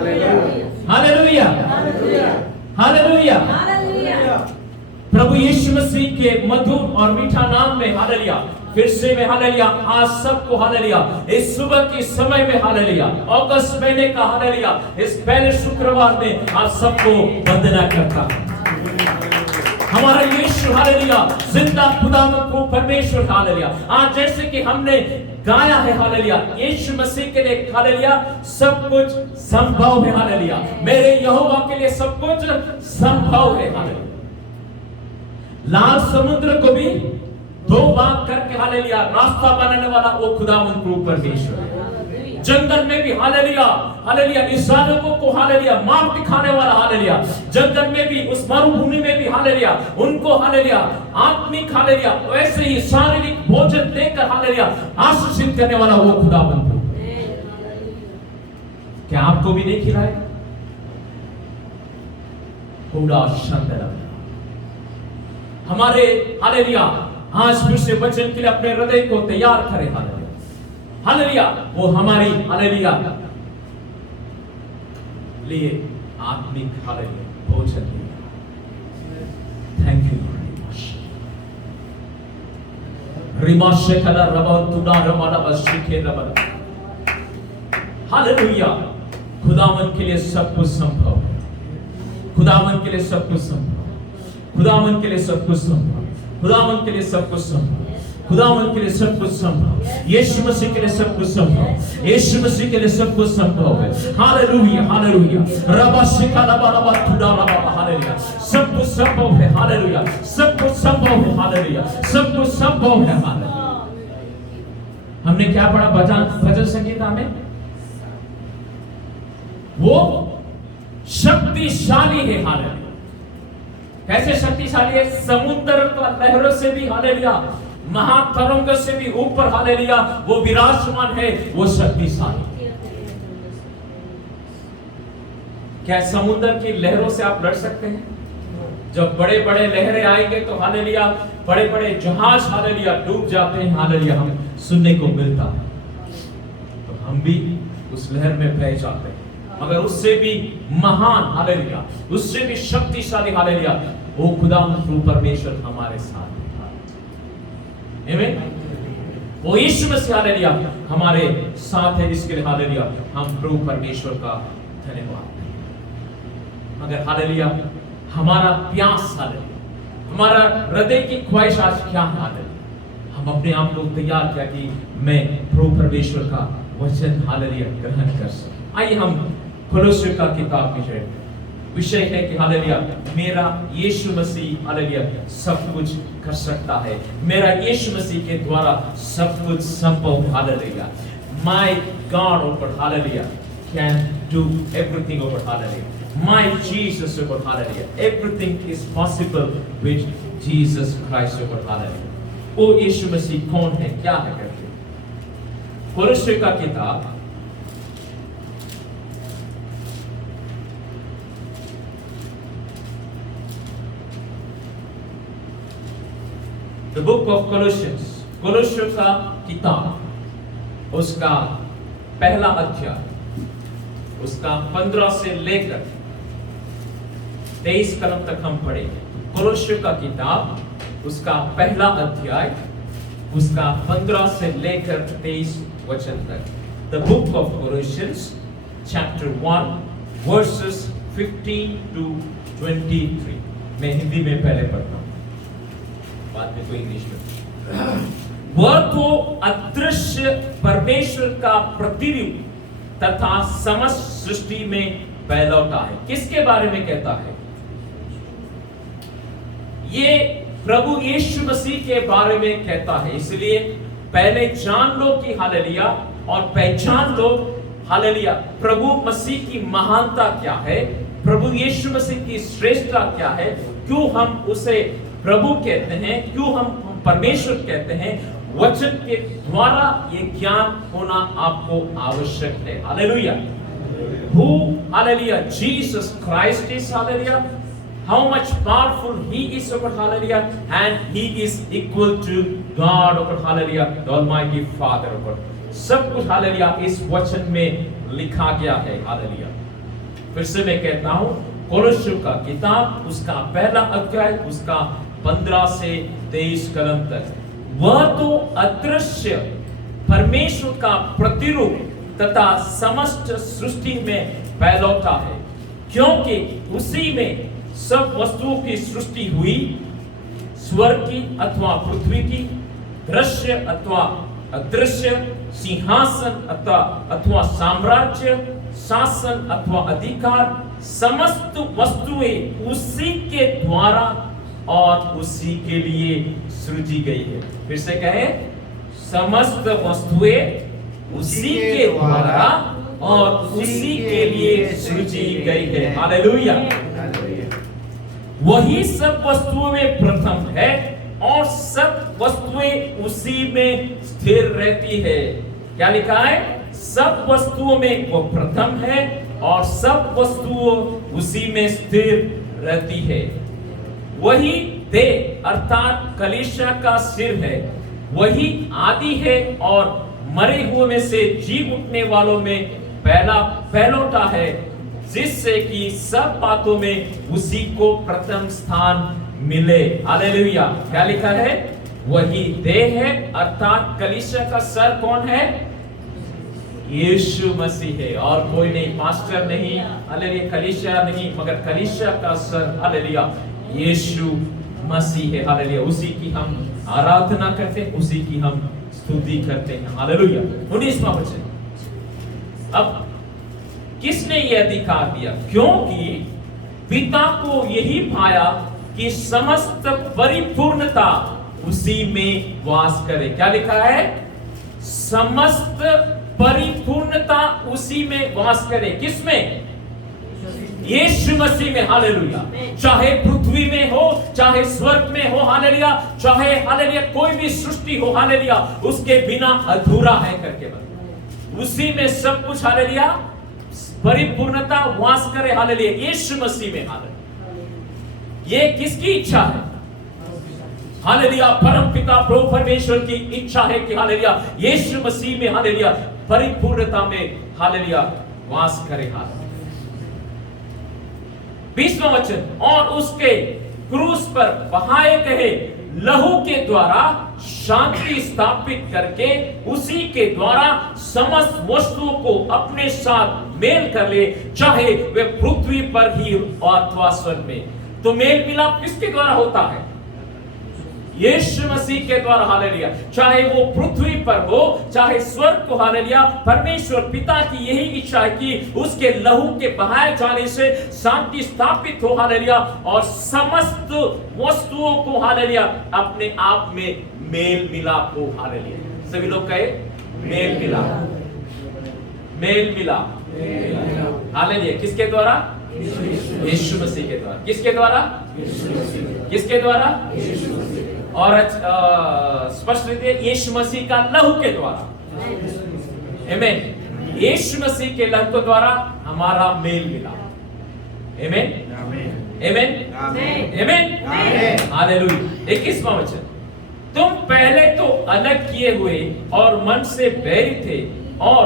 Hallelujah, hallelujah. प्रभु यीशु मसीह के मधुर और मीठा नाम में हालेलुया, फिर से में हालेलुया, आज सबको हालेलुया, इस सुबह के समय में हालेलुया, अगस्त महीने का हालेलुया, इस पहले शुक्रवार में आप सबको वंदना करता हूं। हमारा यीशु हालेलुया जिंदा खुदावंद को परमेश्वर हालेलुया। आज जैसे कि हमने गाया है हालेलुया, यीशु मसीह के लिए हालेलुया सब कुछ संभव है हालेलुया, मेरे यहोवा के लिए सब कुछ संभव है हालेलुया। लाल समुद्र को भी दो भाग करके हालेलुया रास्ता बनाने वाला वो खुदावंद को परमेश्वर है। जंगल में भी हालेलुया, हालेलुया इस्राएलियों को हालेलुया मार्ग दिखाने वाला हालेलुया, जंगल में भी उस मरुभूमि में भी हालेलुया उनको हालेलुया आत्मिक हालेलुया वैसे ही शारीरिक भोजन देकर हालेलुया आशीषित करने वाला वो खुदावंद को। क्या आपको भी नहीं खिलाएगा? पूरा शानदार हमारे हालेलुया आज फिर से वचन के लिए अपने हृदय को तैयार करें हालेलुया, हालेलुया वो हमारी हालेलुया लिए आत्मिक हालेलुया भोजन लिया। थैंक यू रिमाशे कला रबा तुना रमाला बशिके रबा। हालेलुया खुदावंद के लिए सब कुछ संभव है, खुदावंद के लिए सब कुछ संभव, खुदावंद के लिए सब कुछ संभव, खुदावंद के लिए सब कुछ संभव, खुदावंद के लिए सब कुछ संभव, यीशु मसीह के लिए सब कुछ संभव, यीशु मसीह के लिए सब कुछ संभव है। हालेलुया, हालेलुया रबा शिका रबा रबा तुना रबा हालेलुया सब कुछ संभव है हालेलुया, सब कुछ संभव है हालेलुया, सब कुछ संभव है हालेलुया। हमने क्या पढ़ा भजन संगीता में? वो शक्तिशाली है हालेलुया। कैसे शक्तिशाली है? समुद्र का लहरों से भी हालेलुया, महातरंग से भी ऊपर हालेलुया वो विराजमान है, वो शक्तिशाली। क्या समुद्र की लहरों से आप लड़ सकते हैं? जब बड़े बड़े लहरें आएंगे तो हालेलुया बड़े बड़े जहाज हालेलुया डूब जाते हैं हालेलुया, हम सुनने को मिलता है। तो हम भी उस लहर में बह जाते हैं, मगर उससे भी महान हालेलुया, उससे भी शक्तिशाली हालेलुया वो खुदावंद परमेश्वर हमारे साथ है। आमीन। वो यीशु मसीह हालेलुया हमारे साथ है, जिसके लिए हालेलुया हम प्रभु परमेश्वर का धन्यवाद दें। मगर हालेलुया हमारा प्यास हालेलुया, हमारा हृदय की ख्वाहिश आज क्या है हालेलुया, हम अपने आप को तैयार किया कि मैं प्रभु परमेश्वर का वचन हालेलुया ग्रहण कर सकूं। आइए हम कोलोस्सियों का किताब की विषय है कि हालेलुया मेरा यीशु मसीह हालेलुया सब कुछ कर सकता है, मेरा यीशु मसीह के द्वारा सब कुछ संभव hallelujah. My God over hallelujah can do everything over hallelujah, my Jesus over hallelujah everything is possible with Jesus Christ over hallelujah. वो यीशु मसीह कौन है, क्या है करके कोलोस्सियों का किताब The book of Colossians, कोलोस्सियों का किताब उसका पहला अध्याय उसका 15 से लेकर 23 कलम तक हम पढ़ेंगे। कोलोस्सियों का किताब उसका पहला अध्याय उसका 15 से लेकर 23 वचन तक। The book of Colossians chapter 1 verses 15 to 23। मैं हिंदी में पहले पढ़ता हूँ, बाद में कोई इंग्लिश में। वह तो अदृश्य परमेश्वर का प्रतिरूप तथा समस्त सृष्टि में पहलौठा है। किसके बारे में कहता है? ये प्रभु यीशु मसीह के बारे में कहता है। इसलिए पहले जान लो कि हालेलुया और पहचान लो हालेलुया प्रभु मसीह की महानता क्या है, प्रभु यीशु मसीह की श्रेष्ठता क्या है, क्यों हम उसे प्रभु कहते हैं, क्यों हम परमेश्वर कहते हैं। वचन के द्वारा ये ज्ञान होना आपको आवश्यक है। Hallelujah. Who hallelujah Jesus Christ is hallelujah, how much powerful he is over hallelujah, and he is equal to God over hallelujah, the Almighty Father over सब कुछ हालेलुया इस वचन में लिखा गया है। हालेलुया फिर से मैं कहता हूं, कोलोस्सियों का किताब उसका पहला अध्याय उसका 15 से 23 कलम तक, वह तो अदृश्य परमेश्वर का प्रतिरूप तथा समस्त सृष्टि में फैलौता है, क्योंकि उसी में सब वस्तुओं की सृष्टि हुई, स्वर्ग की अथवा पृथ्वी की, दृश्य अथवा अदृश्य, सिंहासन अथवा साम्राज्य, शासन अथवा अधिकार, समस्त वस्तुएं उसी के द्वारा और उसी के लिए सृजी गई है। फिर से कहे, समस्त वस्तुएं उसी के द्वारा और उसी के लिए सृजी गई है। हालेलुया। वही सब वस्तुओं में प्रथम है और सब वस्तुएं उसी में स्थिर रहती है। क्या लिखा है? सब वस्तुओं में वो प्रथम है और सब वस्तुओं उसी में स्थिर रहती है। वही देह अर्थात कलीसिया का सिर है, वही आदि है और मरे हुए में से जी उठने वालों में पहलौठा है, जिससे कि सब बातों में उसी को प्रथम स्थान मिले। हालेलुया। क्या लिखा है? वही देह है अर्थात कलीसिया का सर कौन है? यीशु मसीह है, और कोई नहीं, पास्टर नहीं, हालेलुया, कलीसिया नहीं, मगर कलीसिया का सर हालेलुया यीशु मसीह है। हालेलुया। उसी की हम आराधना करते हैं, उसी की हम स्तुति करते हैं। हालेलुया। 19वां वचन, अब किसने ये अधिकार दिया? क्योंकि पिता को यही पाया कि समस्त परिपूर्णता उसी में वास करे। क्या लिखा है? समस्त परिपूर्णता उसी में वास करे। किसमें? यीशु मसीह में। हालेलुया। चाहे पृथ्वी में हो, चाहे स्वर्ग में हो, हालेलुया, चाहे हालेलुया कोई भी सृष्टि हो, हालेलुया, उसके बिना अधूरा है करके बता। उसी में सब कुछ हालेलुया परिपूर्णता वास करे। हालेलुया यीशु मसीह में। हालेलुया। ये किसकी इच्छा है? हालेलुया परम पिता प्रभु परमेश्वर की इच्छा है कि हालेलुया यीशु मसीह में हालेलुया परिपूर्णता में हालेलुया वास करे। हालेलुया। 20वां वचन, और उसके क्रूस पर बहाए गए लहू के द्वारा शांति स्थापित करके उसी के द्वारा समस्त वस्तुओं को अपने साथ मेल कर ले, चाहे वे पृथ्वी पर ही अथवा स्वर्ग में। तो मेल मिलाप किसके द्वारा होता है? यीशु मसीह के द्वारा। हालेलुया। चाहे वो पृथ्वी पर हो, चाहे स्वर्ग को, हालेलुया परमेश्वर पिता की यही इच्छा है कि उसके लहू के बहाए जाने से शांति स्थापित हो। हालेलुया। और समस्त वस्तुओं को हालेलुया अपने आप में मेल मिलाप हो। हालेलुया। सभी लोग कहे मेल मिलाप, मेल मिलाप। हालेलुया। किसके द्वारा? यीशु मसीह के द्वारा। किसके द्वारा? किसके द्वारा? और स्पष्ट रीति यीशु मसीह का लहू के द्वारा। आमीन। यीशु मसीह के लहू के द्वारा हमारा मेल मिला। आमीन। आमीन। आमीन। हालेलुया। 21वां वचन, तुम पहले तो अलग किए हुए और मन से बैरी थे और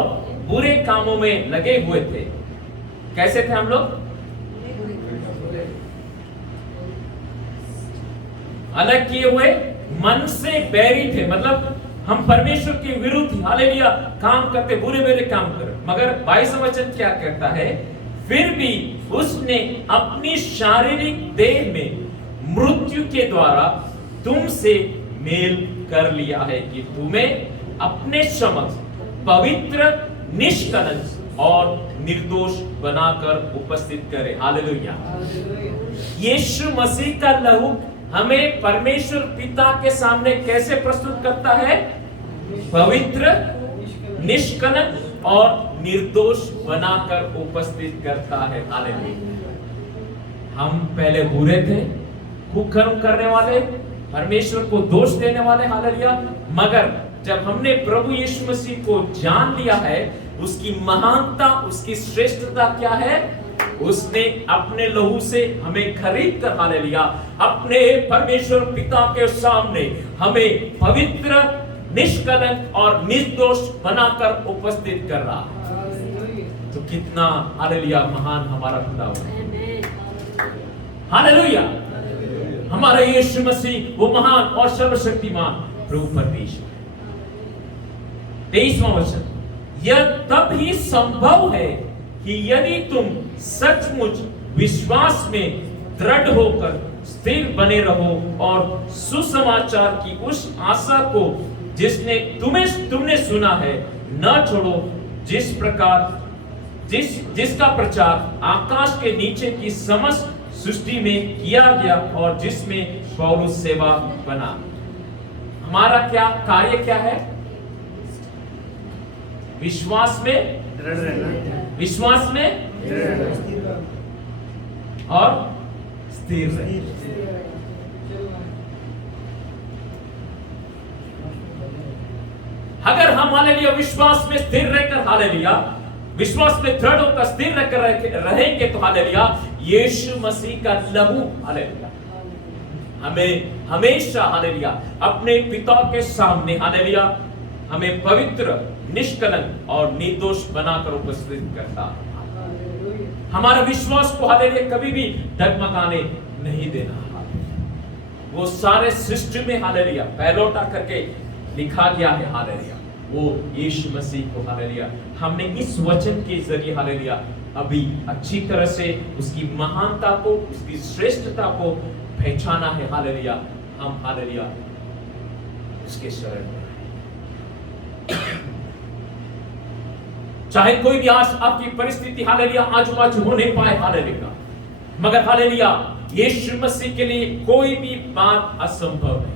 बुरे कामों में लगे हुए थे। कैसे थे हम लोग? अलग किए हुए, मन से बैरी थे, मतलब हम परमेश्वर के विरुद्ध हालेलुया काम करते, बुरे बुरे काम कर। मगर 22वां वचन क्या कहता है? फिर भी उसने अपनी शारीरिक देह में मृत्यु के द्वारा तुमसे मेल कर लिया है कि तुम्हें अपने समक्ष पवित्र, निष्कलंक और निर्दोष बनाकर उपस्थित करे। हालेलुया। यीशु मसीह का लहू हमें परमेश्वर पिता के सामने कैसे प्रस्तुत करता है? पवित्र, निष्कलंक और निर्दोष बनाकर उपस्थित करता है। हालेलुया। हम पहले बुरे थे, कुकर्म करने वाले, परमेश्वर को दोष देने वाले। हालेलुया। मगर जब हमने प्रभु यीशु मसीह को जान लिया है, उसकी महानता, उसकी श्रेष्ठता क्या है? उसने अपने लहू से हमें खरीद कर हालेलुया अपने परमेश्वर पिता के सामने हमें पवित्र, निष्कलंक और निर्दोष बनाकर उपस्थित कर रहा है। तो कितना हालेलुया महान हमारा खुदा हुआ। हालेलुया, हमारा यीशु मसीह वो महान और सर्वशक्तिमान प्रभु परमेश्वर। 23वां वचन, यह तब ही संभव है कि यदि तुम सचमुच विश्वास में दृढ़ होकर स्थिर बने रहो और सुसमाचार की उस आशा को जिसने तुमने सुना है न छोड़ो, जिसका प्रचार आकाश के नीचे की समस्त सृष्टि में किया गया और जिसमें पौलुस सेवा बना। हमारा क्या कार्य क्या है? विश्वास में दृढ़ रहना, विश्वास में और स्थिर रहना। अगर हम हालेलुया विश्वास में स्थिर रहकर हालेलुया विश्वास में दृढ़ होकर स्थिर रहकर रहेंगे तो हालेलुया यीशु मसीह का लहू हालेलुया हमें हमेशा हालेलुया अपने पिता के सामने हालेलुया हमें पवित्र, निष्कलंक और निर्दोष बनाकर उपस्थित करता है। हमारा विश्वास को हालेलुया कभी भी डगमगाने नहीं देना। वो सारे सृष्टि में हालेलुया पहलौठा करके लिखा गया है हालेलुया वो यीशु मसीह को हालेलुया हमने इस वचन के जरिए हालेलुया अभी अच्छी तरह से उसकी महानता को, उसकी श्रेष्ठता को पहचाना है। हालेलुया हम हालेलुया उसके शरण में चाहे कोई भी आज आपकी परिस्थिति हालेलुया आजू बाजू हो नहीं पाए हालेलुया, मगर हालेलुया यीशु मसीह के लिए कोई भी बात असंभव नहीं।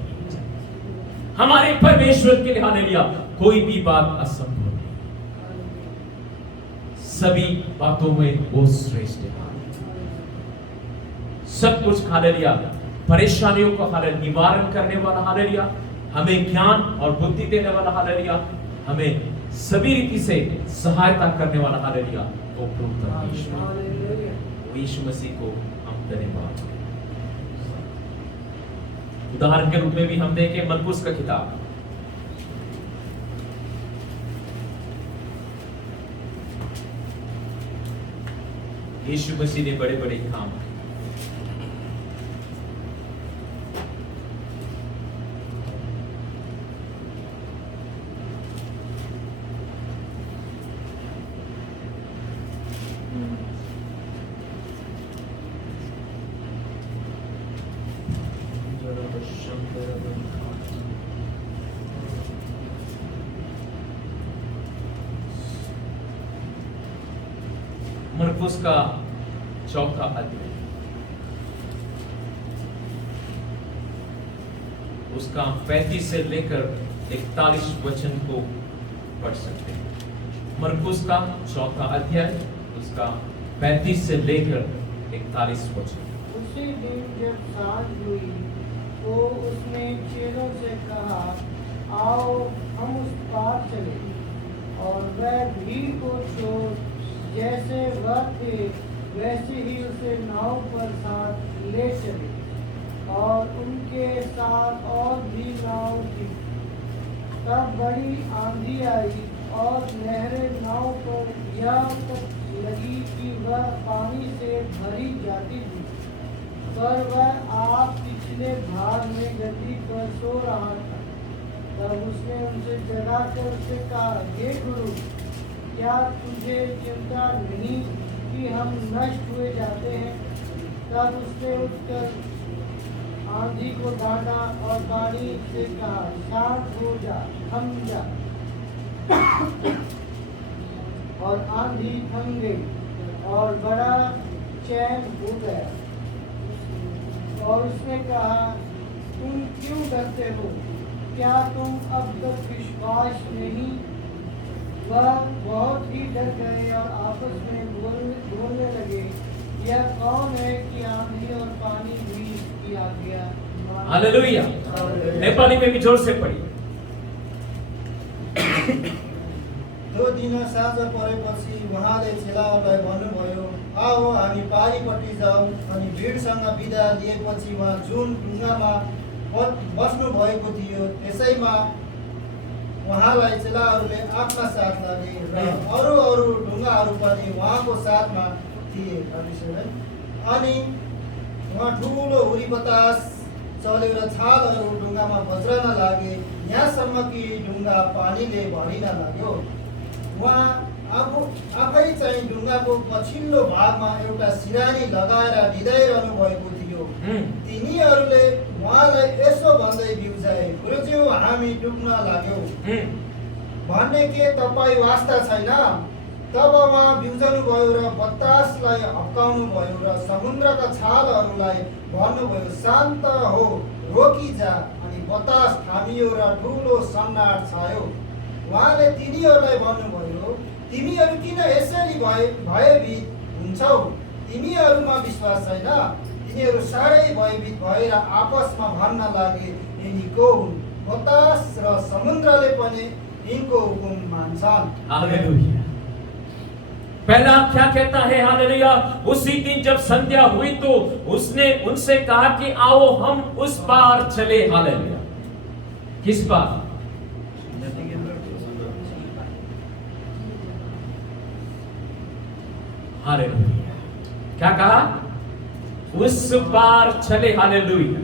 हमारे परमेश्वर के लिए हालेलुया कोई भी बात असंभव नहीं। सभी बातों में वो श्रेष्ठ है। सब कुछ हालेलुया परेशानियों को हालेलुया निवारण करने वाला हालेलुया हमें ज्ञान और बुद्धि देने वाला हालेलुया हमें सभी रीति से सहायता करने वाला हालेलुया वो प्रभु परमेश्वर यीशु मसीह को हम धन्यवाद। उदाहरण के रूप में भी हम देखें मरकुस का किताब, यीशु मसीह ने बड़े बड़े काम किए। मरकुस का 4 अध्याय उसका 35 से लेकर 41 वचन को पढ़ सकते हैं। मरकुस का 4 अध्याय उसका 35 से लेकर 41 वचन। उसी दिन जब सांझ हुई तो उसने चेलों से कहा, आओ हम उस पार चले। और वह भीड़ को छोड़ जैसे वह थे वैसे ही उसे नाव पर साथ ले चले, और उनके साथ और भी नाव थी। तब बड़ी आंधी आई और लहरें नाव पर यह तक लगी कि वह पानी से भरी जाती थी, पर वह आप पिछले भाग में गद्दी पर सो रहा था। तब उसने उनसे जगाकर उससे कहा, हे गुरु, क्या तुझे चिंता नहीं कि हम नष्ट हुए जाते हैं? तब उसने उठकर आंधी को डांटा और पानी से कहा, शांत हो जा, थम जा। और आंधी थम गई और बड़ा चैन हो गया। और उसने कहा, तुम क्यों डरते हो? क्या तुम अब तक विश्वास नहीं? वह बहुत ही डर गए और आपस में बोलने लगे, यह कौन है कि आंधी और पानी भी इसकी आज्ञा माने? हालेलुया। नेपाली में भी जोर से पढ़िए। 2 दिन साँझ परेपछि उहाँले चेलाहरूलाई भन्नुभयो, आओ हामी पारीपट्टि जाउँ। अनि भिडसँग बिदा दिएपछि उहाँ जुन ढुङ्गामा बस्नु भएको थियो त्यसैमा उहाँलाई चेलाहरूले आफ्ना साथ लागे र अरू ढुङ्गाहरू पनि उहाँको साथमा थिए। 37 अनि उहाँ ठुलो हुरी बतास चल्यो र छालहरू ढुङ्गामा बज्रन लागे, यहाँसम्म कि ढुङ्गा पानीले भरिन लाग्यो। उहाँ आफै चाहिँ ढुङ्गाको पछिल्लो भागमा एउटा सिरानी लगाएर ढिँडाइरहनु भएको थियो। तिनीहरूले उहाँलाई यसो भन्दै बिउजाए, गुरुज्यू हामी डुब्न लाग्यौँ भन्ने के तपाईँ वास्ता छैन? तब उहाँ बिउजनु भयो र बतासलाई हप्काउनु भयो र समुद्रका छालहरूलाई भन्नुभयो, शान्त हो, रोकिजा। अनि बतास थामियो र ठुलो सन्नाट छायो। उहाँले तिनीहरूलाई भन्नुभयो, तिमीहरू किन यसरी भयभीत हुन्छौ? तिमीहरूमा विश्वास छैन? तिनीहरू साह्रै भयभीत भएर आपसमा भन्न लागे, यिनी को हुन्? बतास र समुद्रले पनि इनको हुकुम मान्छन्। हालेलुया। पहला क्या कहता है? हालेलुया। उसी दिन जब संध्या हुई तो उसने उनसे कहा कि आओ हम उस पार चले। हालेलुया। किस पार? हालेलुया। क्या कहा? उस पार चले। हालेलुया।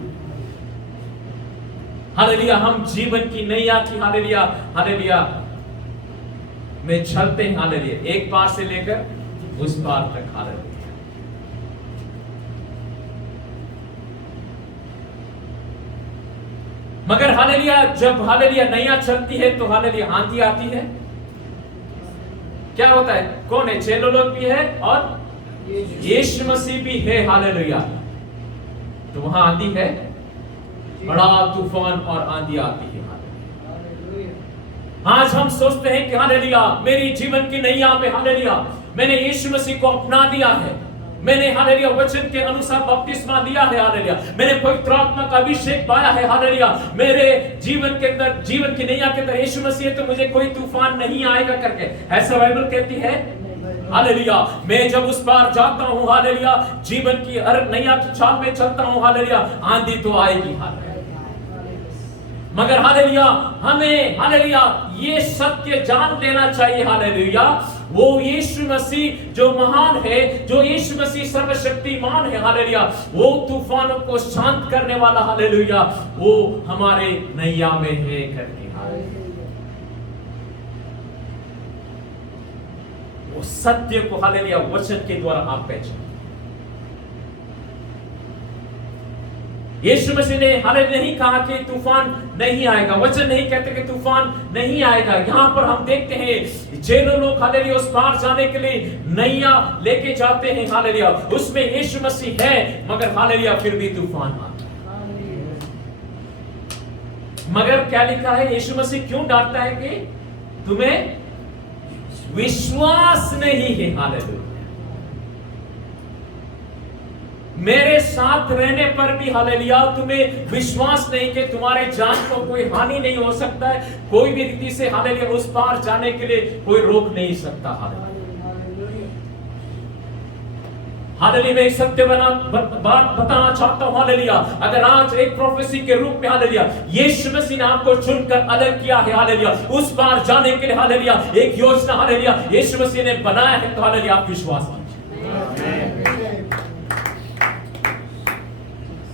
हालेलुया। हम जीवन की नैया की हालेलुया हालेलुया में चलते हैं। हालेलुया। एक पार से लेकर उस पार तक। हालेलुया। मगर हालेलुया जब हालेलुया नैया चलती है तो हालेलुया आंधी आती है। क्या होता है? कौन है? चेलो लोग भी है और यीशु मसीह भी है। हालेलुया। तो वहां आंधी है, बड़ा तूफान और आंधी आती है। आज हम सोचते हैं कि हालेलुया मेरी जीवन की नैया में हालेलुया मैंने यीशु मसीह को अपना दिया है, मैंने हालेलुया वचन के अनुसार बपतिस्मा लिया है। हालेलुया मैंने पवित्र आत्मा का अभिषेक पाया है। हालेलुया मेरे जीवन के अंदर, जीवन की नैया के अंदर यीशु मसीह है तो मुझे कोई तूफान नहीं आएगा करके ऐसा बाइबल कहती है। हालेलुया मैं जब उस पार जाता हूं हालेलुया जीवन की हर नैया की चाल में चलता हूं हालेलुया आंधी तो आएगी। हालेलुया मगर हालेलुया हमें हालेलुया ये सत्य जान लेना चाहिए। हालेलुया वो यीशु मसीह जो महान है, जो यीशु मसीह सर्वशक्तिमान है, हालेलुया वो तूफानों को शांत करने वाला, हालेलुया वो हमारे नैया में है करके। हालेलुया वो सत्य को हालेलुया वचन के द्वारा आप पहचान। यीशु मसीह ने हालेलुया नहीं कहा कि तूफान नहीं आएगा, वचन नहीं कहते कि तूफान नहीं आएगा। यहाँ पर हम देखते हैं चेलो लोग हालेलुया उस पार जाने के लिए नैया लेके जाते हैं। हालेलुया उसमें यीशु मसीह है मगर हालेलुया फिर भी तूफान आता है। मगर क्या लिखा है? यीशु मसीह क्यों डांटता है कि तुम्हें विश्वास नहीं है। हालेलुया मेरे साथ रहने पर भी हालेलुया तुम्हें विश्वास नहीं कि तुम्हारे जान को कोई हानि नहीं हो सकता है, कोई भी रीति से हालेलुया उस पार जाने के लिए कोई रोक नहीं सकता। हालेलुया मैं एक सत्य बात बताना चाहता हूं। हालेलुया अगर आज एक प्रोफेसी के रूप में हालेलुया यीशु मसीह ने आपको चुनकर अलग किया है, हालेलुया उस पार जाने के लिए हालेलुया एक योजना हालेलुया यीशु मसीह ने बनाया है, तो हालेलुया आप विश्वास कीजिए।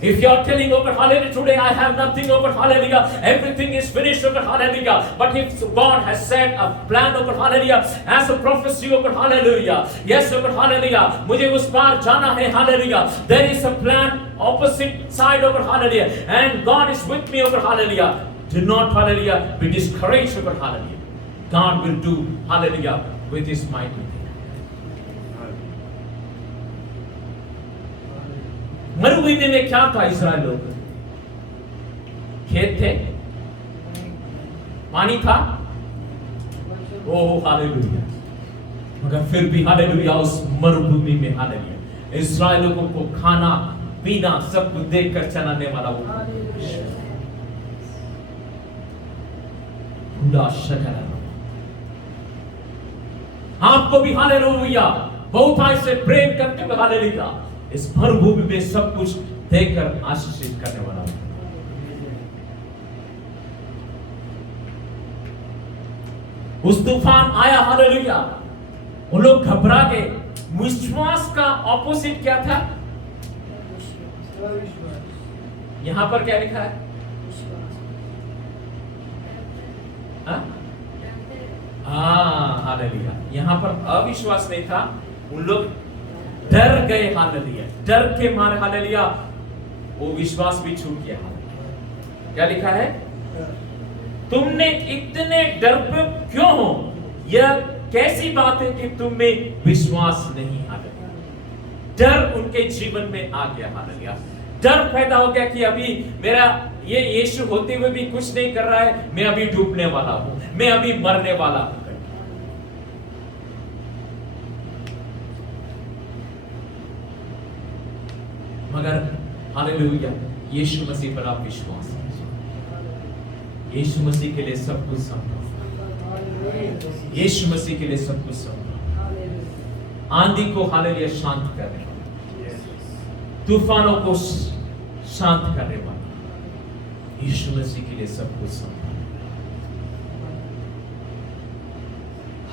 If you are telling over hallelujah today I have nothing over hallelujah, everything is finished over hallelujah, but if God has set a plan over hallelujah as a prophecy over hallelujah, yes over hallelujah मुझे उस पार जाना है hallelujah, there is a plan opposite side over hallelujah and God is with me over hallelujah. Do not hallelujah be discouraged over hallelujah. God will do hallelujah with his mighty. मरुभूमि में क्या था? इस्राएल लोग खेत थे, पानी था, ओह हालेलुया मगर फिर भी हालेलुया उस मरुभूमि में हालेलुया इस्राएल लोगों को खाना पीना सब कुछ देकर चलाने वाला वो खुदा शकर। आपको भी हालेलुया बहुत से प्रेम करते हुए हालेलुया इस मरुभूमि में सब कुछ देकर आशीषित करने वाला। उस तूफान आया, हालेलुया, वो लोग घबरा गए। विश्वास का ऑपोजिट क्या था? अविश्वास। यहां पर क्या लिखा है? हाँ, हालेलुया, यहां पर अविश्वास नहीं था, उन लोग डर गए, हालेलुया, डर के मारे, हालेलुया, वो विश्वास भी छूट गया। क्या लिखा है? तुमने इतने डरपोक क्यों हो? यह कैसी बात है कि तुम में विश्वास नहीं? हालेलुया, डर उनके जीवन में आ गया, हालेलुया, डर पैदा हो गया कि अभी मेरा ये यीशु होते हुए भी कुछ नहीं कर रहा है, मैं अभी डूबने वाला हूं, मैं अभी मरने वाला हूं। मगर हालेलुया, यीशु मसीह पर आप विश्वास कीजिए। यीशु मसीह के लिए सब कुछ संभव, यीशु मसीह के लिए सब कुछ संभव। आंधी को, हालेलुया, शांत करने वाला, तूफानों को शांत करने वाला, यीशु मसीह के लिए सब कुछ संभव।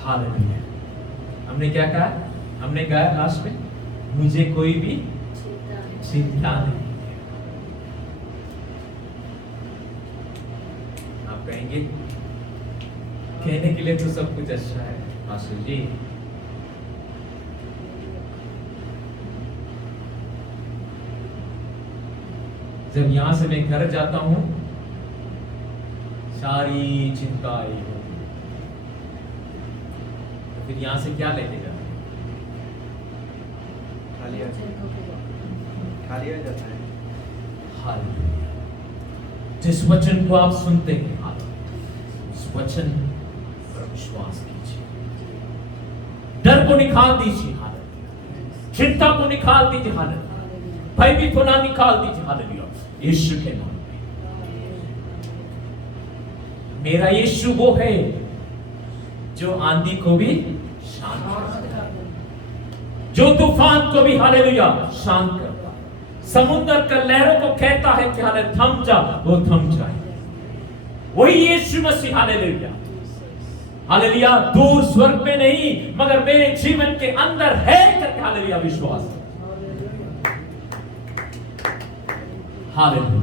हालेलुया। हमने क्या कहा? हमने गाया लास्ट में, मुझे कोई भी चिंता नहीं। आप कहेंगे कहने के लिए तो सब कुछ अच्छा है मास्टर जी, जब यहां से मैं घर जाता हूं सारी चिंताएं होती, तो फिर यहां से क्या लेके जाते हैं? खाली हो जाता है। हालेलुया। जिस वचन को आप सुनते हैं, उस वचन पर विश्वास कीजिए, डर को निकाल दीजिए, हालेलुया, चिंता को निकाल दीजिए, हालेलुया, भयभीत होना निकाल दीजिए, हालेलुया, यीशु के नाम में। मेरा यीशु वो है जो आंधी को भी शांत करता है, जो तूफान को भी, हालेलुया, शांत करता है, समुद्र का लहरों को कहता है कि हाले थम जा, वो थम जाए। वही यीशु मसीह, हालेलुया, हालेलुया, दूर स्वर्ग में नहीं मगर मेरे जीवन के अंदर है करके, हालेलुया, विश्वास। Hallelujah,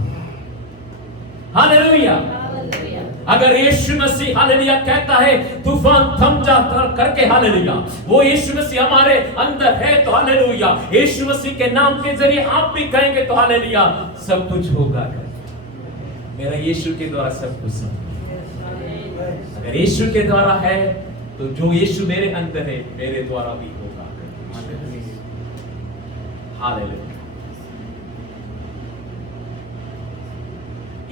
hallelujah. अगर यीशु मसीह, हालेलुया, कहता है तूफान थम जा करके, हालेलुया, वो यीशु मसीह हमारे अंदर है, तो हालेलुया, यीशु मसीह के नाम के जरिए आप भी कहेंगे तो हालेलुया, सब कुछ होगा। मेरा यीशु के द्वारा सब कुछ संभव। अगर यीशु के द्वारा है तो जो यीशु मेरे अंदर है मेरे द्वारा भी होगा। हालेलुया।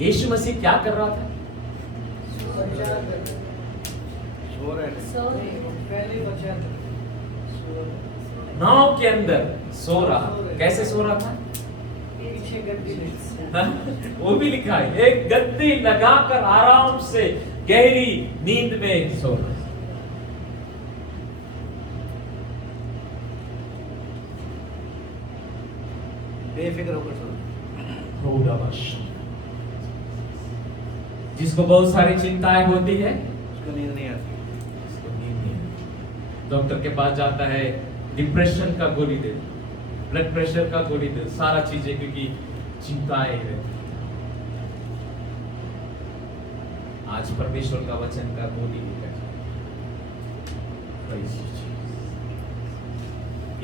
यीशु मसीह क्या कर रहा था? पहले बचा था, नाव के अंदर सो रहा। कैसे सो रहा था? पीछे गद्दी वो भी लिखा है, एक गद्दी लगाकर आराम से गहरी नींद में सो रहा। बेफिक्र होकर सो। जिसको बहुत सारी चिंताएं होती है, उसको नींद नहीं आती। उसको नींद नहीं आती। डॉक्टर के पास जाता है, डिप्रेशन का गोली दे, ब्लड प्रेशर का गोली दे, सारा चीजें, क्योंकि चिंताएं रहती। आज परमेश्वर का वचन का गोली लेकर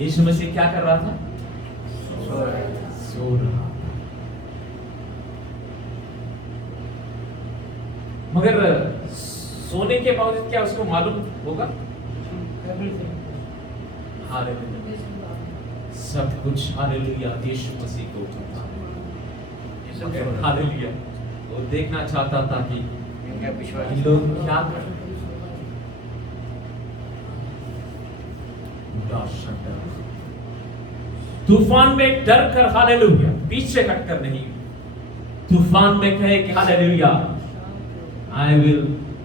यीशु मसीह क्या कर रहा था? सो रहा था। मगर सोने के बावजूद क्या उसको मालूम होगा? हालेलुया, सब कुछ, हालेलुया, यीशु मसीह को पता है। हालेलुया, वो देखना चाहता था कि इनका विश्वास ये लोग क्या कर रहे हैं। तूफान में डर कर, हालेलुया, पीछे हटकर नहीं, तूफान में कहे कि hallelujah, I will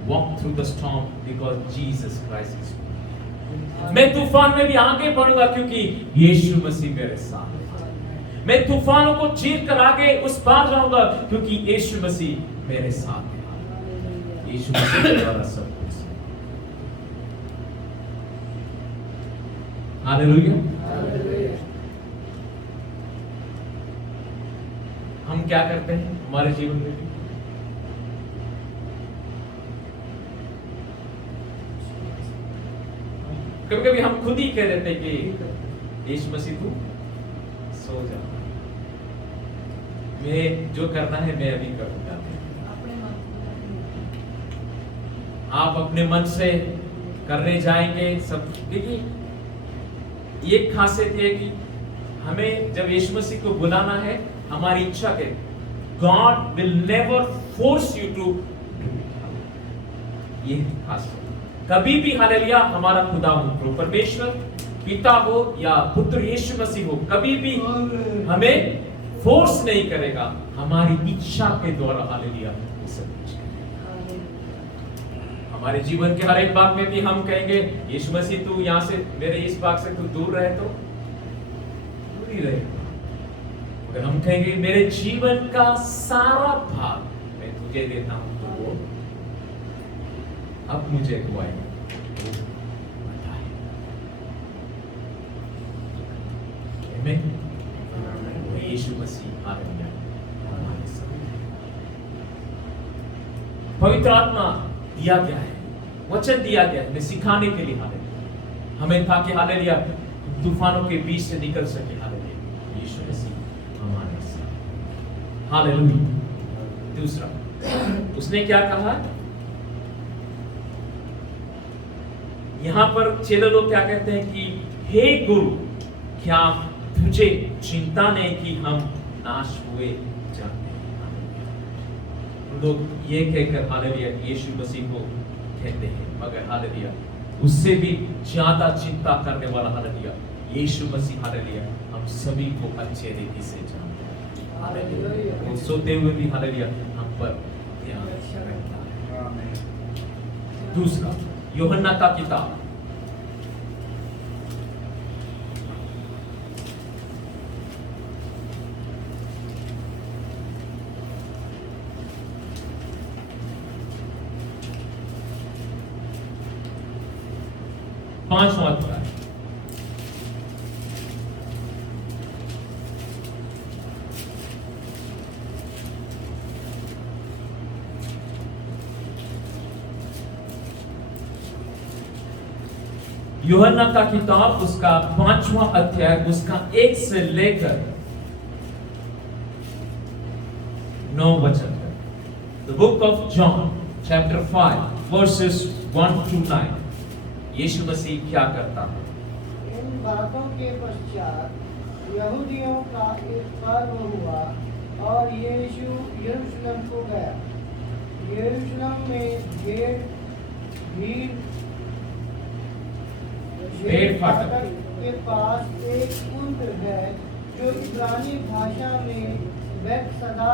walk through the storm because Jesus Christ is with me. मैं तूफान में भी आगे बढ़ूंगा क्योंकि यीशु मसीह मेरे साथ है। मैं तूफानों को चीर कर आगे उस पार जाऊंगा क्योंकि यीशु मसीह मेरे साथ है। यीशु मसीह के द्वारा सब कुछ। हालेलुया। हम क्या करते हैं हमारे जीवन में? कभी कभी हम खुद ही कह देते हैं कि यीशु मसीह तू सो जा, मैं जो करना है मैं अभी करूंगा। आप अपने मन से करने जाएंगे सब। देखिए ये खासियत है कि हमें जब यीशु मसीह को बुलाना है हमारी इच्छा के, God will never force you to. ये खासियत कभी भी, हालेलुया, हमारा खुदा हो, परमेश्वर पिता हो या पुत्र यीशु मसीह हो, कभी भी हमें फोर्स नहीं करेगा, हमारी इच्छा के द्वारा, हालेलुया, सब कुछ करेगा। हमारे जीवन के हर एक भाग में भी हम कहेंगे यीशु मसीह तू यहां से, मेरे इस भाग से तू दूर रहे तो दूर ही रहेगा। अगर हम कहेंगे मेरे जीवन का सारा भाग मैं तुझे देता हूं, तो वो अब मुझे दुआएं यीशु मसीह, हालेलुया, हमारे साथ पवित्र आत्मा दिया गया है, वचन दिया गया है हमें सिखाने के लिए, हालेलुया, हमें ताकि, हालेलुया, तूफानों के बीच से निकल सके, हालेलुया, यीशु मसीह हमारे साथ, हालेलुया। दूसरा उसने क्या कहा? यहां पर चेले लोग क्या कहते हैं कि हे गुरु, क्या तुझे चिंता नहीं कि हम नाश हुए जाते हैं? लोग ये कहकर, हालेलुया, यीशु मसीह को कहते हैं, मगर हालेलुया उससे भी ज्यादा चिंता करने वाला, हालेलुया, यीशु मसीह, हालेलुया, हम सभी को अच्छे रीति से जानते हैं, हालेलुया, वो सोते हुए भी, हालेलुया, हम पर ध्यान रखता है। दूसरा यूहन्ना का किताब, पांचवां अध्याय, यूहन्ना का किताब उसका 5वां अध्याय, उसका 1 से लेकर 9 वचन तक। The book of John chapter 5 versus 1 to 9। यीशु मसीह क्या करता है? इन बातों के पश्चात यहूदियों का एक पर्व हुआ और यीशु यरूशलेम को गया। यरूशलेम में भेड़ फाटक के पास एक कुंड है जो इब्रानी भाषा में बैतसदा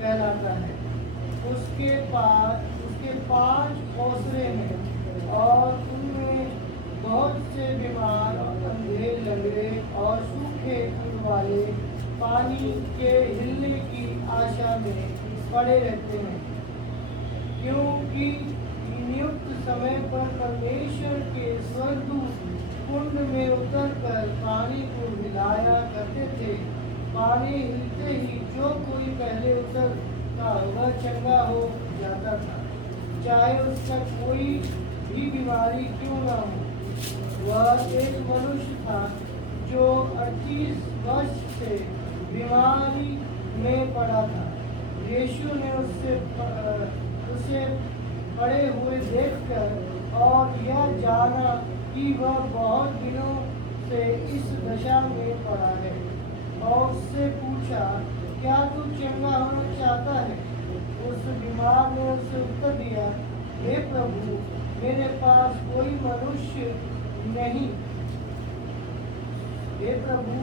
कहलाता है। उसके 5 ओसरे हैं और उनमें बहुत से बीमार, अंधे, लंगड़े और सूखे फूल वाले पानी के हिलने की आशा में पड़े रहते हैं, क्योंकि नियुक्त समय पर परमेश्वर के स्वर्गदूत कुंड में उतरकर पानी को हिलाया करते थे। पानी हिलते ही जो कोई पहले उतरता वह चंगा हो जाता था, चाहे उसका कोई भी बीमारी क्यों ना हो। वह एक मनुष्य था जो 38 वर्ष से बीमारी में पड़ा था। यीशु ने उसे पड़े हुए देखकर और यह जाना कि वह बहुत दिनों से इस दशा में पड़ा है, और उससे पूछा, क्या तू चंगा होना चाहता है? उस बीमार ने उससे उत्तर दिया, हे प्रभु, मेरे पास कोई मनुष्य नहीं। हे प्रभु,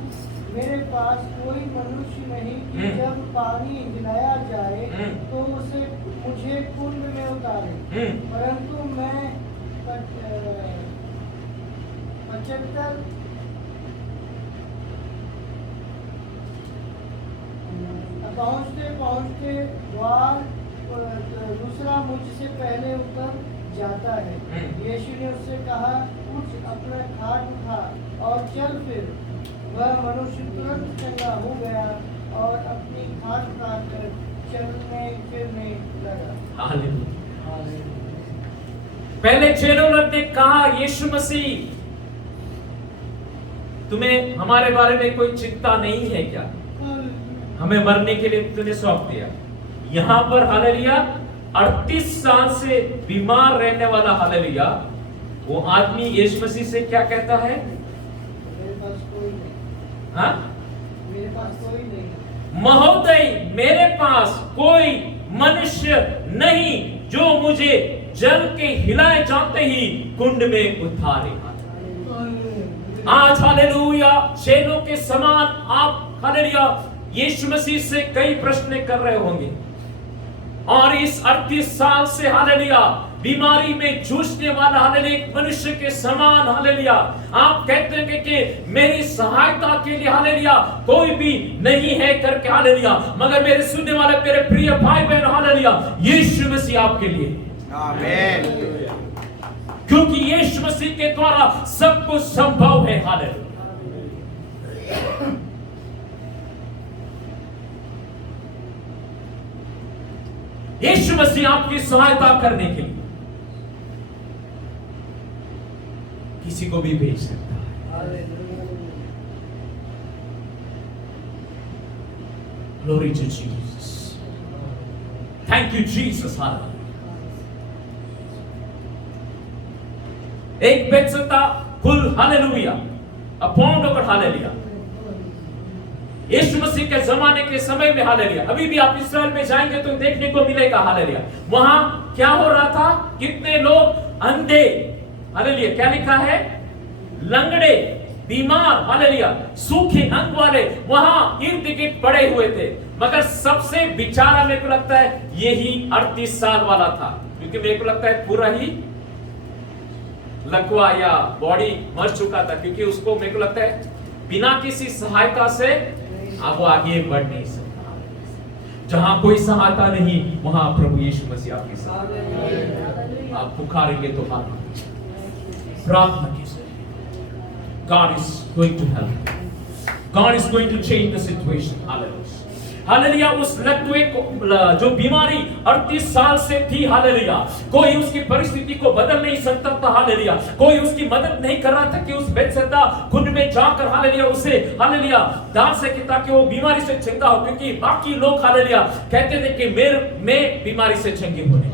मेरे पास कोई मनुष्य नहीं कि जब पानी हिलाया जाए तो उसे मुझे कुंड में उतारे, परंतु मैं 75 पहुँचते द्वार दूसरा मुझसे पहले उतर जाता है। यीशु ने उससे कहा, उठ अपना खाट उठा और चल फिर। वह मनुष्य तुरंत चंगा हो गया और अपनी खाट उठाकर चलने फिरने लगा। हालेलुया। पहले चेलों ने कहा, यीशु मसीह, तुम्हें हमारे बारे में कोई चिंता नहीं है क्या? हमें मरने के लिए तूने सौंप दिया। यहां पर हालेलुया 38 साल से बीमार रहने वाला हालेलुया वो आदमी यीशु मसीह से क्या कहता है? मेरे पास कोई नहीं। हाँ? मेरे पास कोई नहीं। महोदय, मेरे पास कोई मनुष्य नहीं जो मुझे जल के हिलाए जाते ही कुंड में उतारे। आज हालेलुया चेलों के समान आप हालेलुया यीशु मसीह से कई प्रश्न कर रहे होंगे, और इस 38 साल से हालेलुया बीमारी में जूझने वाला हालेलुया एक मनुष्य के समान हालेलुया आप कहते हैं कि मेरी सहायता के लिए हालेलुया कोई भी नहीं है करके हालेलुया, मगर मेरे सुनने वाले मेरे प्रिय भाई बहन हालेलुया यीशु मसीह आपके लिए, आमीन। क्योंकि यीशु मसीह के द्वारा सब कुछ संभव है। हालेलुया। यीशु मसीह आपकी सहायता करने के लिए किसी को भी भेज सकता है। Glory to Jesus. Thank you Jesus. Hallelujah. एक बेत्सदा फुल हालेलुया अपॉइंट होकर हालेलुया यीशु मसीह के जमाने के समय में हालेलुया। अभी भी आप इस्राएल में जाएंगे तो देखने को मिलेगा हालेलुया। वहां क्या हो रहा था? कितने लोग अंधे हालेलुया, क्या लिखा है? लंगड़े, बीमार हालेलुया, सूखे अंग वाले वहां इर्द गिर्द पड़े हुए थे, मगर सबसे बेचारा मेरे को लगता है यही 38 साल वाला था, क्योंकि मेरे को लगता है पूरा ही लकवा या बॉडी मर चुका था, क्योंकि उसको मेरे को लगता है बिना किसी सहायता से अब वो आगे बढ़ नहीं सकता। जहां कोई सहायता नहीं वहां प्रभु यीशु मसीह आपके साथ। आप पुकारेंगे तो हाथ प्रार्थना कीजिए। God is going to help. God is going to change the situation. Hallelujah. Hallelujah. उस लकवे को जो बीमारी 38 साल से थी हालेलुया, कोई उसकी परिस्थिति को बदल नहीं सकता था हालेलुया, कोई उसकी मदद नहीं कर रहा था कि उस बेत्सदा कुंड में जाकर हालेलुया उसे हालेलुया डाल सके ताकि वो बीमारी से चंगा हो, क्योंकि बाकी लोग हालेलुया कहते थे कि मैं बीमारी से चंगे होने,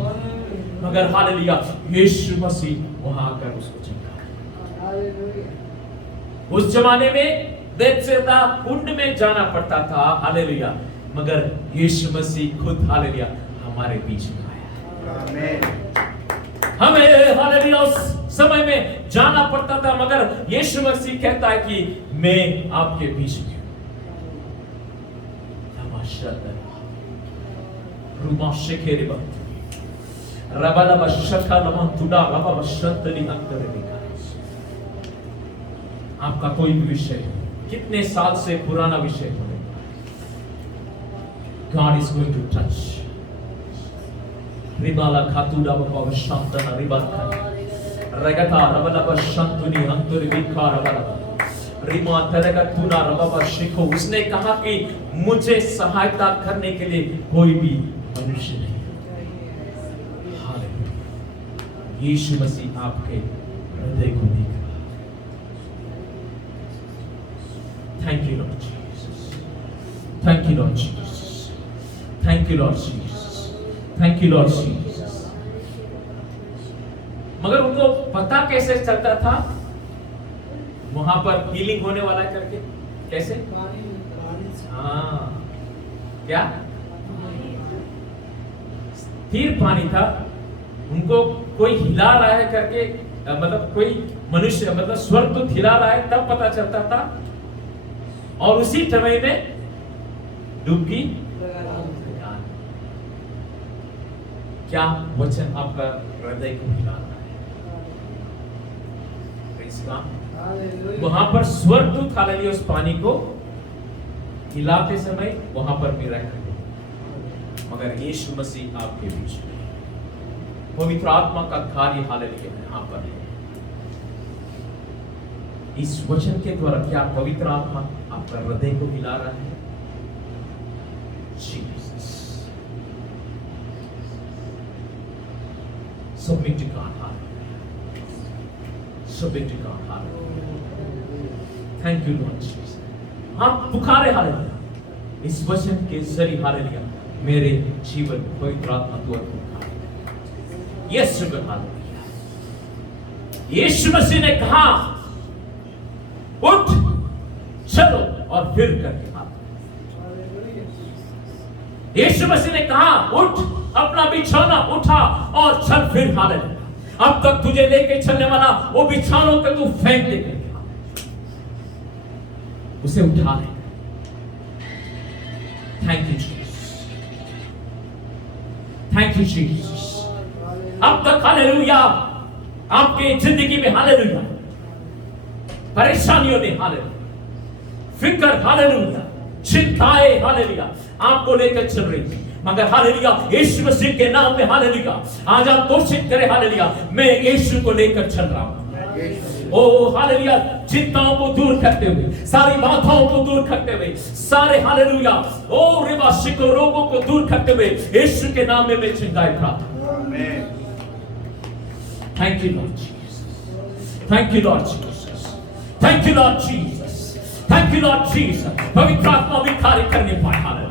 मगर हालेलुया यीशु मसीह वहां आकर उसको चंगा। उस जमाने में बेत्सदा कुंड में जाना पड़ता था हालेलुया, मगर यीशु मसीह खुद हालेलुया हमारे बीच में आया। आमीन। हमें हालेलुया उस समय में जाना पड़ता था, मगर यीशु मसीह कहता है कि मैं आपके बीच में आपका कोई भी विषय कितने साल से पुराना विषय हो, God is going to touch. Ribala khatuda baba shantana ribaka. Regata rabala bashantuni anturi vikara bala. Rima terega tuna rababa shiko. उसने कहा कि मुझे सहायता करने के लिए कोई भी मनुष्य नहीं। हालेलुया। यीशु मसीह आपके हृदय को देख रहा। Thank you Lord Jesus. Thank you Lord Jesus. Thank you Lord Jesus. Thank you Lord Jesus. मगर उनको पता कैसे चलता था वहां पर हीलिंग होने वाला करके? कैसे? हाँ, क्या स्थिर पानी था, उनको कोई हिला रहा है करके, मतलब कोई मनुष्य मतलब स्वर्गदूत हिला रहा है तब पता चलता था, और उसी समय में डुबकी। क्या वचन आपका हृदय को हिलाता है? वहां पर स्वर्गदूत हालेलुया उस पानी को हिलाते समय वहां पर भी रह, मगर यीशु मसीह आपके बीच में, पवित्र आत्मा का कार्य हालेलुया यहां पर है। इस वचन के द्वारा क्या पवित्र आत्मा आपका हृदय को हिला रहा है? Jesus, submit to God, submit to God, thank you Lord Jesus. आप पुकारे हालेलुया, इस वचन के जरिए हालेलुया मेरे जीवन में पवित्र आत्मा द्वारा पुकारे। यीशु का हालेलुया। यीशु मसीह ने कहा उठ चलो और फिर करके हाथ। यीशु मसीह ने कहा उठ, अपना बिछौना उठा और चल फिर हालेलुया। अब तक तुझे लेके चलने वाला वो बिछौनों को तू फेंक दे, उसे उठा ले। Thank you Jesus, thank you Jesus. अब तक हालेलुया आपके जिंदगी में हालेलुया परेशानियों ने हालेलुया, फिक्र हालेलुया, चिंताएं हालेलुया आपको लेकर चल रही थी, मगर हालेलुया यीशु मसीह के नाम में हालेलुया आज आप घोषित करें हालेलुया मैं यीशु को लेकर चल रहा हूं। ओ हालेलुया, चिंताओं को दूर करते हुए, सारी बाधाओं को दूर करते हुए, सारे हालेलुया ओ रिवाशिक रोगों को दूर करते हुए यीशु के नाम में मैं चिंताएं प्रार्थना। आमीन। Thank you Lord Jesus, thank you Lord Jesus, thank you Lord Jesus, thank you Lord Jesus. पवित्र आत्मा भी कार्य करने पाए हालेलुया,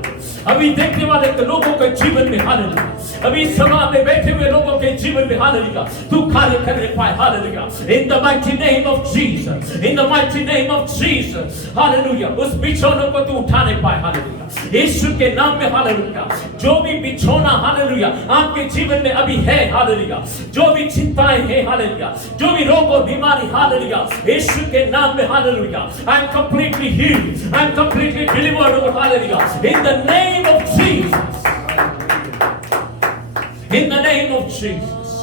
अभी देखने वाले लोगों के जीवन में हालेलुया, अभी सभा में बैठे हुए लोगों के जीवन में हालेलुया तू कार्य करने पाए hallelujah. In the mighty name of Jesus, in the mighty name of Jesus hallelujah, उस बिछौनों को तू उठाने पाए हालेलुया यीशु के नाम में हालेलुया। जो भी बिछौना हालेलुया आपके जीवन में अभी है हालेलुया, जो भी चिंताएं हैं हालेलुया, जो भी रोग और बीमारी हालेलुया यीशु के नाम में hallelujah I am completely healed, I am completely delivered hallelujah in the name of Jesus, in the name of Jesus।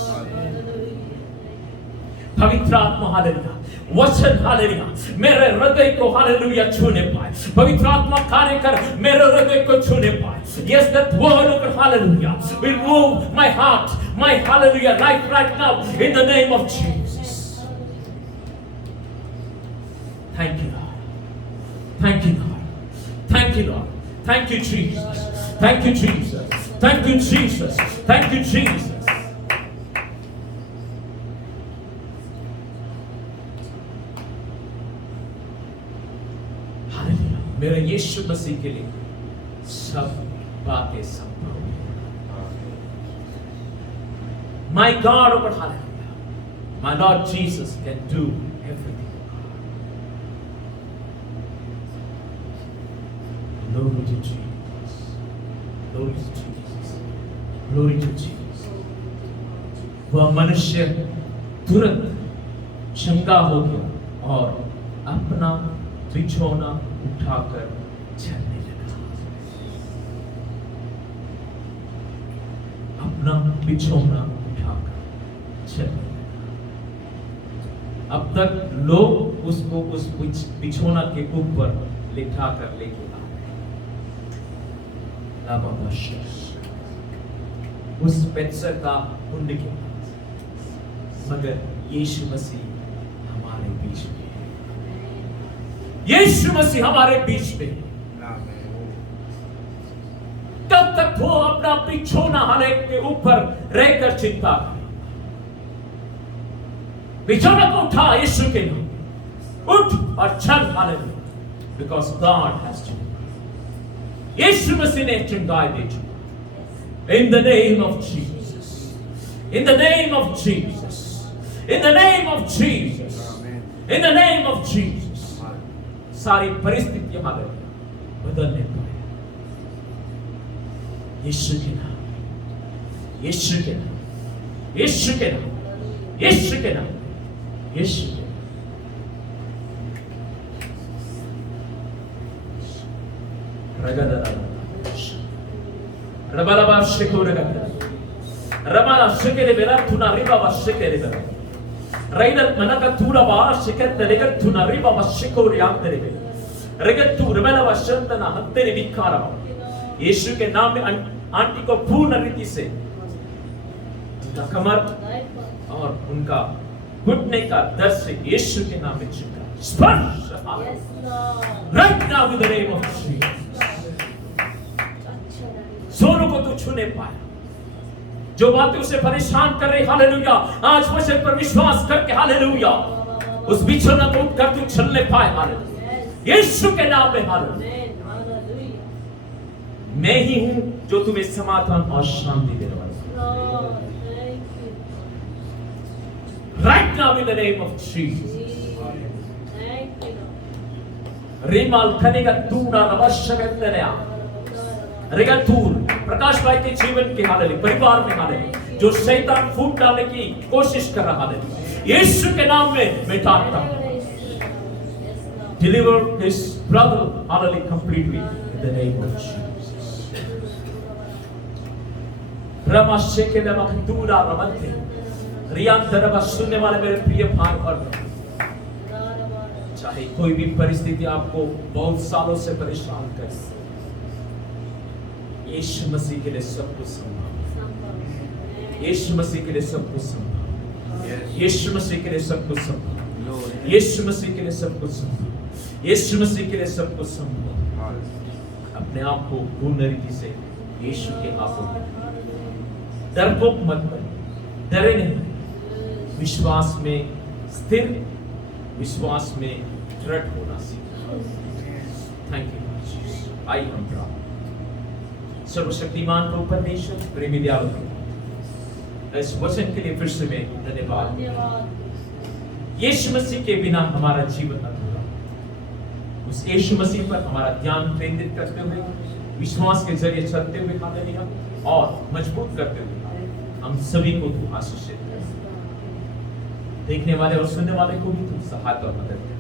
पवित्र आत्मा हालेलुया, वचन हालेलुया मेरे हृदय को हालेलुया छूने पाए, पवित्र आत्मा कार्य कर मेरे हृदय को छूने पाए। Yes, that word of hallelujah will move my heart, my hallelujah life right now in the name of Jesus। Thank you Lord, thank you Lord, thank you Lord, thank you Jesus, thank you Jesus, thank you Jesus, thank you Jesus। Hallelujah, मेरे यीशु मसीह के लिए सब बातें संभव हैं। My God, oh hallelujah, my Lord Jesus can do everything। Glory to Jesus, glory to Jesus, glory to Jesus। वह मनुष्य तुरंत चंगा हो गया और अपना बिछौना उठाकर चलने लगा, अपना बिछौना उठाकर चलने लगा। अब तक लोग उसको उस बिछौना के ऊपर लिटाकर लेके आ गए, उस बेत्सर का कुंड के पास, मगर यीशु मसीह हमारे बीच में, यीशु मसीह हमारे बीच में। तब तक वो अपना बिछौना हरेक के ऊपर रहकर चिंता करे, बिछौना को उठा यीशु के नाम, उठ और चल hallelujah, because God has to. Yeshu Masih ने चंगाई दे चुका। In the name of Jesus, in the name of Jesus, in the name of Jesus, in the name of Jesus, सारी परिस्थितियां हालेलुया बदलने पाए यीशु के नाम, यीशु के नाम, यीशु के नाम, यीशु के नाम, यीशु के नाम। रगदरा रबाला शिकोरे गदा रबाला शिकेरे बेला तुना रिबा वा शिकेरे बेला रैनत मनका तुला वा शिकत लेकर तुना रिबा वा शिकोरे आंतरे बेला रगत तू रबाला वा शंतना हत्तेरे विकारा। यीशु के नाम में आंटी को पूर्ण रीति से उनका कमर और उनका घुटने का दर्द से यीशु के नाम में स्पर्श Yes, Lord. right now in the name of Jesus. Sonu को तू छूने पाया, जो बातें उसे परेशान कर रही, हालेलुया, आज वचन पर विश्वास करके हालेलुया उस बिछौना को उठकर तू चलने पाए, हालेलुया, यीशु के नाम में हालेलुया। Amen. Hallelujah. मैं ही हूं जो तुम्हें समाधान और शांति देने वाला हूं। Lord, thank you. Right now in the name of Jesus. Jesus. Thank you, Lord. Rimal खनेगा तूना नवशगंदनया रिगतूर प्रकाश भाई के जीवन के हालेलुया, परिवार में हालेलुया, जो शैतान फूट डालने की कोशिश कर रहा है, यीशु के नाम में मिटाता हूं। Yes, Lord. Deliver his brother, hallelujah, completely in the name of Jesus. रमाशे के नमक दूरा रमते रियांतरवा सुनने वाले मेरे प्रिय भाई और चाहे कोई भी परिस्थिति आपको बहुत सालों से परेशान करे, यीशु मसीह के लिए सब कुछ संभव, यीशु मसीह के लिए सब कुछ संभव, यीशु मसीह के लिए सब कुछ संभव, यीशु मसीह के लिए सब कुछ संभव, यीशु मसीह के लिए सब कुछ संभव। अपने आप को पूर्ण रीति से यीशु के हाथों में, डरपोक मत बनो, डरे नहीं, विश्वास में स्थिर, विश्वास में दृढ़ होना सीखो। Thank you Jesus. आइए हम प्रार्थना। सर्वशक्तिमान को परमेश्वर, प्रेमी दयालु पिता, इस वचन के लिए फिर से मैं धन्यवाद। धन्यवाद। यीशु मसीह के बिना हमारा जीवन अधूरा, उस यीशु मसीह पर हमारा ध्यान केंद्रित करते हुए, विश्वास के जरिए चलते हुए हालेलुया और मजबूत करते हुए हम सभी को तू आशीषित कर, देखने वाले और सुनने वाले को भी तू सहायता और मदद कर,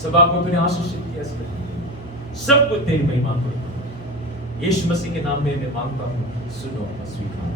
सभा को तूने आशीषित किया, सब कुछ तेरी महिमा को, यीशु मसीह के नाम में मैं मांगता हूँ, सुनो और स्वीकार।